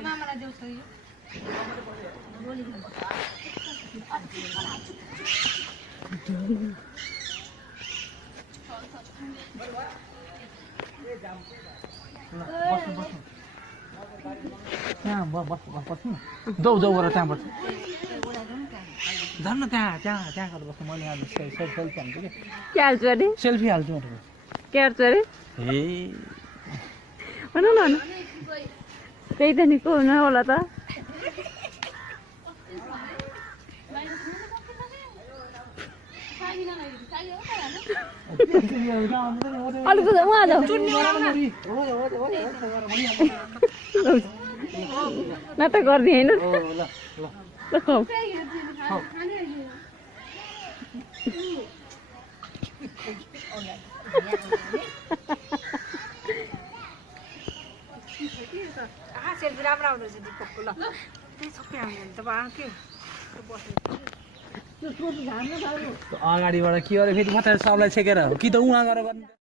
मामालाई देऊ छ यहाँ बस्नु जाऊ जाऊ गरेर त्यहाँ बस्छ झन् न त्यहाँ त्यहाँ त्यहाँ गरेर बस्नु मैले यहाँ सेल्फी हाल्छु कि के हाल्छु अरे सेल्फी हाल्छु के हाल्छु अरे ए भन न त्यही त नि को हुन होला त अलिक उहाँ जाऊ न त गरिदिएँ होइन सेल्फी राम्रो आउँदो रहेछ दिपकको ल त्यही सबै आउँदैन त के अगाडिबाट के अरे फेरि मात्रै सबलाई छेकेर कि त उहाँ गरेर